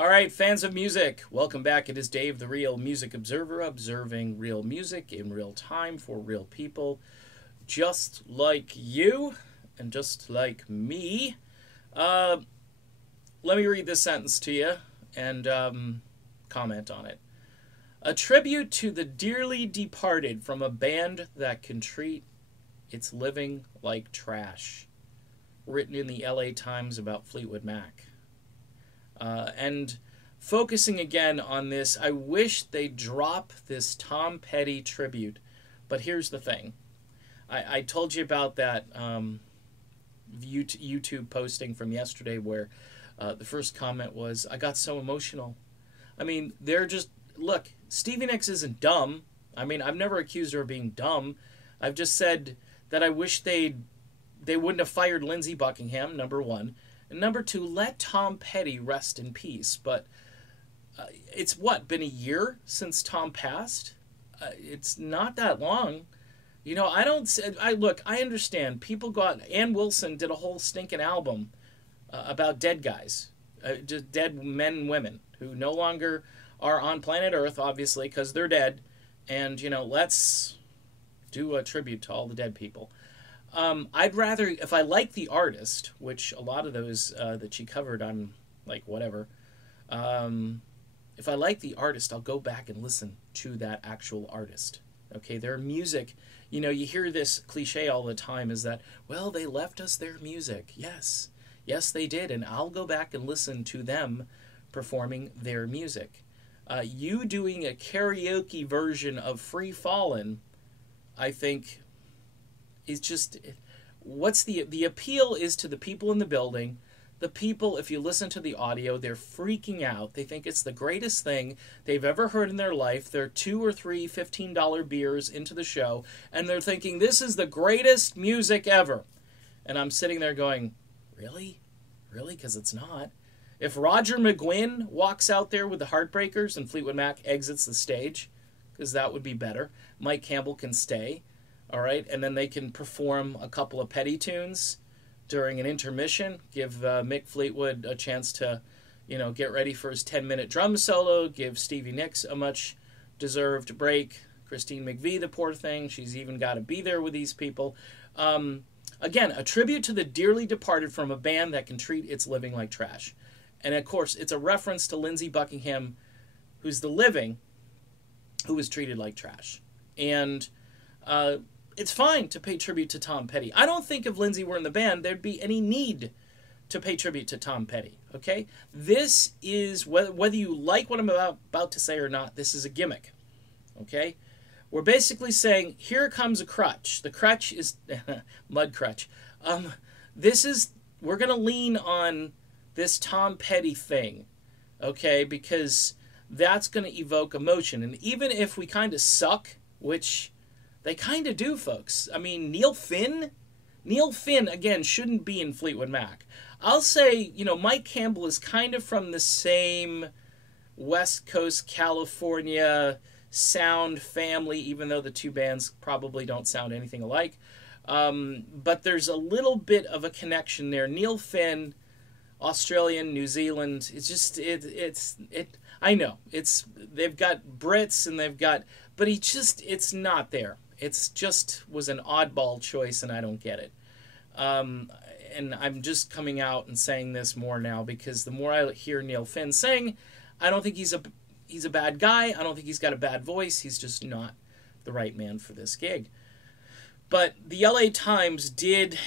All right, fans of music, welcome back. It is Dave, the Real Music Observer, observing real music in real time for real people, just like you and just like me. Let me read this sentence to you and comment on it. A tribute to the dearly departed from a band that can treat its living like trash. Written in the LA Times about Fleetwood Mac. And focusing again on this, I wish they'd drop this Tom Petty tribute. But here's the thing. I told you about that YouTube posting from yesterday where the first comment was, I got so emotional. I mean, they're just, look, Stevie Nicks isn't dumb. I mean, I've never accused her of being dumb. I've just said that I wish they wouldn't have fired Lindsey Buckingham, number one. And number two, let Tom Petty rest in peace. But it's been a year since Tom passed? It's not that long. You know, I understand. People Ann Wilson did a whole stinking album about dead guys. Just dead men and women who no longer are on planet Earth, obviously, because they're dead. And, you know, let's do a tribute to all the dead people. I'd rather, if I like the artist, which a lot of those that she covered on, like, whatever, if I like the artist, I'll go back and listen to that actual artist. Okay, their music, you know, you hear this cliche all the time is that, well, they left us their music. Yes, they did, and I'll go back and listen to them performing their music. You doing a karaoke version of Free Fallin', I think, is just, what's the appeal is to the people in the building. The people, if you listen to the audio, they're freaking out. They think it's the greatest thing they've ever heard in their life. They're 2 or 3 $15 beers into the show, and they're thinking, this is the greatest music ever. And I'm sitting there going, really? Really? Because it's not. If Roger McGuinn walks out there with the Heartbreakers and Fleetwood Mac exits the stage, because that would be better, Mike Campbell can stay. All right, and then they can perform a couple of Petty tunes during an intermission, give Mick Fleetwood a chance to, you know, get ready for his 10-minute drum solo, give Stevie Nicks a much-deserved break. Christine McVie, the poor thing, she's even got to be there with these people. Again, a tribute to the dearly departed from a band that can treat its living like trash. And, of course, it's a reference to Lindsey Buckingham, who's the living, who was treated like trash. And it's fine to pay tribute to Tom Petty. I don't think if Lindsey were in the band, there'd be any need to pay tribute to Tom Petty, okay? This is, whether you like what I'm about to say or not, this is a gimmick, okay? We're basically saying, here comes a crutch. The crutch is, mud crutch. We're going to lean on this Tom Petty thing, okay? Because that's going to evoke emotion. And even if we kind of suck, which they kind of do, folks. I mean, Neil Finn, again, shouldn't be in Fleetwood Mac. I'll say, you know, Mike Campbell is kind of from the same West Coast California sound family, even though the two bands probably don't sound anything alike. But there's a little bit of a connection there. Neil Finn, Australian, New Zealand, it's just, I know, they've got Brits and they've got, but it's not there. It's just was an oddball choice, and I don't get it. And I'm just coming out and saying this more now because the more I hear Neil Finn sing, I don't think he's a bad guy. I don't think he's got a bad voice. He's just not the right man for this gig. But the LA Times did,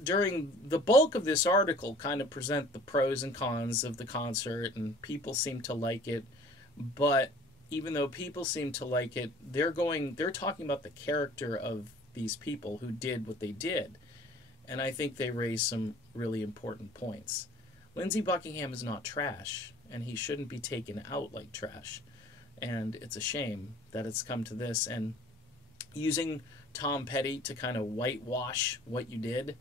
during the bulk of this article, kind of present the pros and cons of the concert, and people seem to like it. But even though people seem to like it, they're talking about the character of these people who did what they did. And I think they raised some really important points. Lindsey Buckingham is not trash, and he shouldn't be taken out like trash. And it's a shame that it's come to this. And using Tom Petty to kind of whitewash what you did,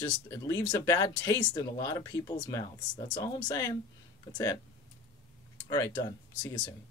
it leaves a bad taste in a lot of people's mouths. That's all I'm saying. That's it. All right, done. See you soon.